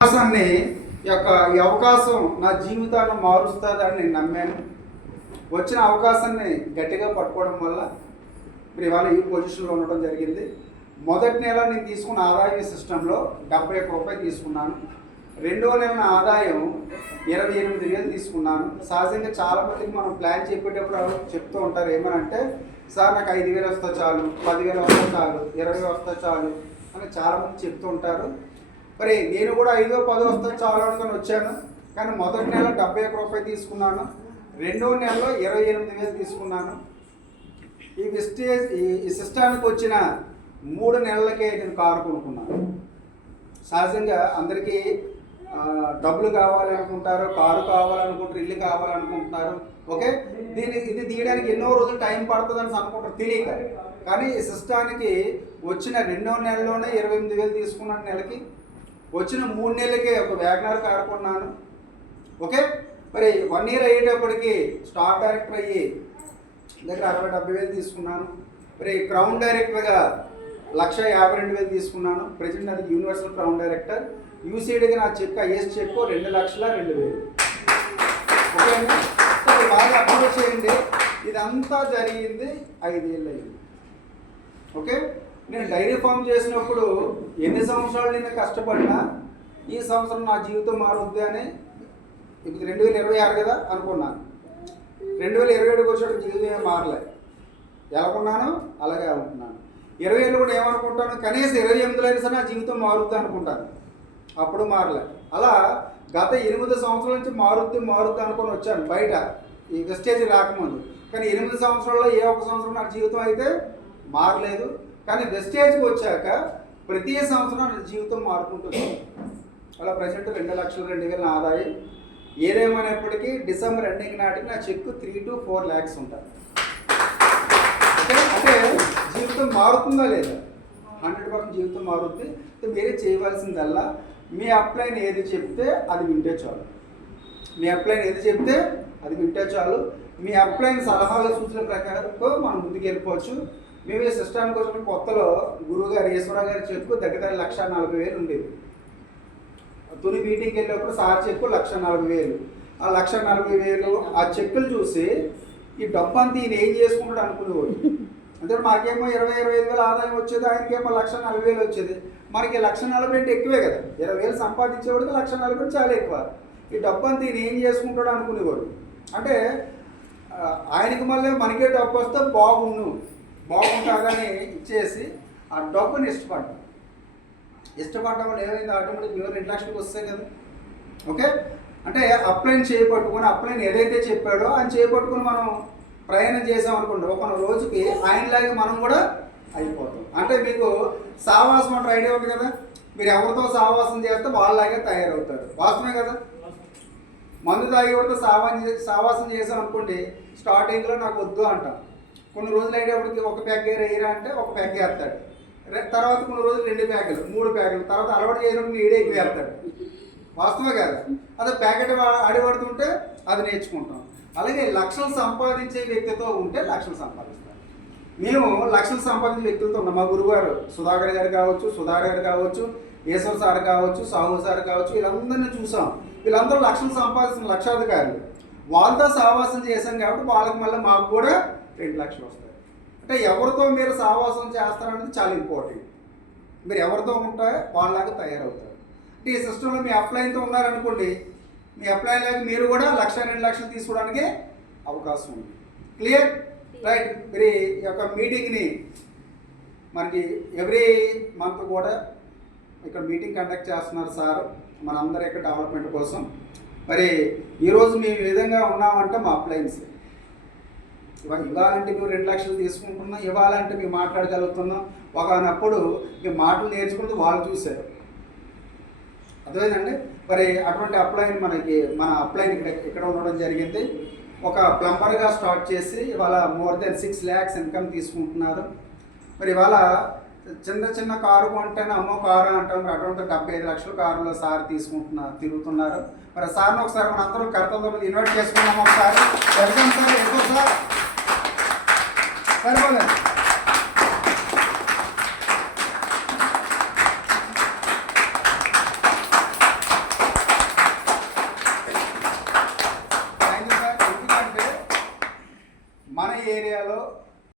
అవకాశాన్ని ఈ అవకాశం నా జీవితాన్ని మారుస్తుందని నేను నమ్మాను. వచ్చిన అవకాశాన్ని గట్టిగా పట్టుకోవడం వల్ల ఇప్పుడు ఇవాళ ఈ పొజిషన్లో ఉండడం జరిగింది. మొదటి నెల నేను తీసుకున్న ఆదాయం సిస్టంలో 71 రూపాయలు తీసుకున్నాను. రెండో నెల నా ఆదాయం 28,000 తీసుకున్నాను. సహజంగా చాలామందికి మనం ప్లాన్ చెప్పేటప్పుడు చెప్తూ ఉంటారు ఏమనంటే, సార్ నాకు 5,000 వస్తే చాలు, 10,000 వస్తే చాలు, 20 వస్తే చాలు అని చాలామంది చెప్తూ ఉంటారు. మరి నేను కూడా 5-10 వస్తే చాలు అనుకుని వచ్చాను. కానీ మొదటి నెల 71 రూపాయలు తీసుకున్నాను. రెండో నెలలో 28,000 తీసుకున్నాను. ఈ సిస్టానికి వచ్చిన 3 నెలలకే నేను కారు కొనుక్కున్నాను. సహజంగా అందరికీ డబ్బులు కావాలనుకుంటారు, కారు కావాలనుకుంటారు, ఇల్లు కావాలనుకుంటున్నారు. ఓకే, ఇది తీయడానికి ఎన్నో రోజులు టైం పడుతుందని అనుకుంటారు తెలియక. కానీ ఈ సిస్టానికి వచ్చిన రెండో నెలలోనే 28,000 తీసుకున్నాను నెలకి. వచ్చిన 3 నెలలకే ఒక వ్యాగనర్ కారు కొన్నాను. ఓకే, మరి 1 ఇయర్ అయ్యేటప్పటికి స్టార్ డైరెక్టర్ అయ్యి దగ్గర 60-70,000 తీసుకున్నాను. మరి క్రౌన్ డైరెక్టర్గా 1,52,000 తీసుకున్నాను. ప్రెజెంట్ అది యూనివర్సల్ క్రౌన్ డైరెక్టర్. యూసీడీగా నా చెక్ హైయెస్ట్ చెక్ 2,02,000. ఓకే అండి, బాగా అప్లోడ్ చేయండి. ఇదంతా జరిగింది 5 ఏళ్ళు అయింది. ఓకే, నేను డైరీ ఫామ్ చేసినప్పుడు ఎన్ని సంవత్సరాలు నేను కష్టపడినా ఈ సంవత్సరం నా జీవితం మారుద్ది అని ఇప్పుడు 2026 కదా అనుకున్నాను. 2027కి వచ్చేటప్పుడు జీవితం ఏం మారలే. ఎలా ఉన్నాను అలాగే అనుకున్నాను. 27లో కూడా ఏమనుకుంటాను, కనీసం 28లో అయినా సరే నా జీవితం మారుద్ది అనుకుంటాను. అప్పుడు మారలే. అలా గత 8 సంవత్సరాల నుంచి మారుద్ది అనుకొని వచ్చాను బయట ఈ వెస్టేజ్ రాకముందు. కానీ 8 సంవత్సరాల్లో ఏ ఒక్క సంవత్సరం నా జీవితం అయితే మారలేదు. కానీ వెస్టేజ్కి వచ్చాక ప్రతి సంవత్సరం నా జీవితం మారుకుంటుంది. అలా ప్రజెంట్ 2,02,000 ఆదాయం. ఏదేమైనప్పటికీ డిసెంబర్ ఎండింగ్ నాటికి నా చెక్ 3 to 4 lakhs ఉంటుంది. అంటే జీవితం మారుతుందా లేదా? 100% జీవితం మారుతుంది. మీరే చేయవలసిందల్లా మీ అప్లైన్ ఏది చెప్తే అది వింటే చాలు. మీ అప్లైన్ ఏది చెప్తే అది వింటే చాలు. మీ అప్లైన్ సలహాల సూచనల ప్రకారం మనం ముందుకు వెళ్ళిపోవచ్చు. మేము ఈ సిస్టానికి వచ్చిన కొత్తలో గురువుగారు ఈశ్వర గారి చెక్కు దగ్గర 1,40,000 ఉండేది. తొలి మీటింగ్కి వెళ్ళినప్పుడు సార్ చెక్కు 1,40,000. ఆ 1,40,000 ఆ చెక్కులు చూసి ఈ డబ్బు అంతా ఈయన ఏం చేసుకుంటాడు అనుకునేవాడు. అంటే మాకేమో 20,000 ఆదాయం వచ్చేది, ఆయనకేమో 1,40,000 వచ్చేది. మనకి 1,40,000 అంటే ఎక్కువే కదా. 20,000 సంపాదించేవాడికి 1,40,000 చాలా ఎక్కువ. ఈ డబ్బు అంతా ఈయన ఏం చేసుకుంటాడు అనుకునేవాడు. అంటే ఆయనకి మళ్ళీ మనకే డబ్బు వస్తే బాగుంటుందని ఇచ్చేసి ఆ డబ్బుని ఇష్టపడడం వల్ల ఏమైంది, ఆటోమేటిక్ 2 లక్షలకు వస్తాయి కదా. ఓకే, అంటే అప్లైన్ చేయబట్టుకుని అప్లైన్ ఏదైతే చెప్పాడో ఆయన చేయబట్టుకుని మనం ప్రయాణం చేసాం అనుకోండి, ఒక రోజుకి ఆయనలాగే మనం కూడా అయిపోతాం. అంటే మీకు సావాసం అంటే ఐడియా ఉంది కదా. మీరు ఎవరితో సావాసం చేస్తే వాళ్ళలాగే తయారవుతారు. వాస్తవమే కదా. మందు తాగేవాడితో సావాసం చేసాం అనుకోండి, స్టార్టింగ్లో నాకు వద్దు అంటాం. కొన్ని రోజులు అయ్యేటప్పటికి ఒక ప్యాక్ వేయరా అంటే ఒక ప్యాక్ వేస్తాడు. తర్వాత కొన్ని రోజులు 2 ప్యాకులు 3 ప్యాకులు తర్వాత అలవాటు చేసినప్పుడు ఈడే ఎక్కువ వేస్తాడు. వాస్తవమే కదా. అదే ప్యాకెట్ ఆడిపడుతుంటే అది నేర్చుకుంటాం. అలాగే లక్షలు సంపాదించే వ్యక్తితో ఉంటే లక్షలు సంపాదిస్తాం. మేము లక్షలు సంపాదించే వ్యక్తులతో ఉన్నాం. మా గురువుగారు సుధాకర్ గారు కావచ్చు, ఈశ్వర్ సార్ కావచ్చు, సాహు సార్ కావచ్చు, వీళ్ళందరినీ చూసాం. వీళ్ళందరూ లక్షలు సంపాదిస్తున్న లక్షాధికారులు. వాళ్ళతో సహవాసం చేశాం కాబట్టి వాళ్ళకి మళ్ళీ మాకు కూడా 2 లక్షలు వస్తాయి. అంటే ఎవరితో మీరు సహవాసం చేస్తారనేది చాలా ఇంపార్టెంట్. మీరు ఎవరితో ఉంటే వాళ్ళలాగా తయారవుతారు. అంటే ఈ సిస్టంలో మీ అప్లైన్తో ఉన్నారనుకోండి, మీ అప్లైన్ లాగా మీరు కూడా 1,00,000-2 లక్షలు తీసుకోవడానికి అవకాశం ఉంది. Clear right. మీరు ఈ యొక్క మీటింగ్ని మనకి ఎవ్రీ మంత్ కూడా ఇక్కడ మీటింగ్ కండక్ట్ చేస్తున్నారు సార్ మనందరి యొక్క డెవలప్మెంట్ కోసం. మరి ఈరోజు మేము ఈ విధంగా ఉన్నామంటే మా అప్లైన్స్ ఇవ్వాలంటే మేము 2 లక్షలు తీసుకుంటున్నాం, ఇవ్వాలంటే మేము మాట్లాడగలుగుతున్నాం. ఒకనప్పుడు మేము మాటలు నేర్చుకుంటూ వాళ్ళు చూశారు. అర్థమైందండి. మరి అటువంటి అప్లైన్ మన అప్లైన్ ఇక్కడ ఉండడం జరిగింది. ఒక ప్లంబర్గా స్టార్ట్ చేసి ఇవాళ more than 6 lakhs ఇన్కమ్ తీసుకుంటున్నారు. మరి ఇవాళ చిన్న కారు కొంటేనే అమ్మో కారు అంటాం. అటువంటి 75 లక్షల కారులో సార్ తిరుగుతున్నారు. మరి సార్ని ఒకసారి మన అందరం కర్తవ్యంలో ఇన్వైట్ చేసుకున్నాము. ఒకసారి వెల్కమ్ సార్. ఎక్కువ సార్ సరిపోలేదు. మన ఏరియాలో